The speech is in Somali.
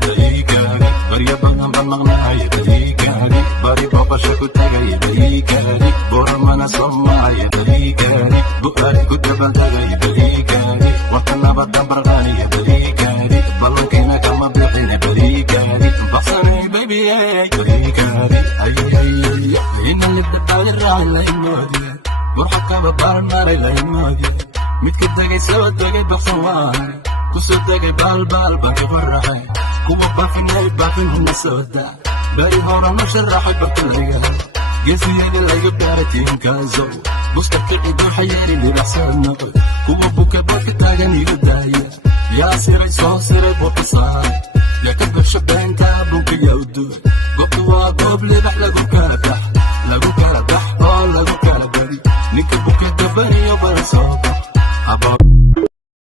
barigaadi barya badan baan maqnahay barigaadi bari booqasho ku tagay barigaadi boramana soomaaye barigaadi bu'aari ku dabaldagay barigaadi waqti nabadan barqaaniya barigaadi ballankiina kama bixine barigaadi baxsanay baby barigaadi ina libdhabaali raaci laymoodiye waxaa kaba baarmaray laymoodiye midka dagay soo dagay baxsan waaye kusoo dagay baalbaal banka faraxay kuwa baafinay baafinhuna soo daa bari horama sharaxay bartalayga geesiyada layga baaratiinkaazo mustarkici duuxayeeri libaxsan noqoy kuwa buka baadka taagan iga daaya yaa siray soo siray boqosaay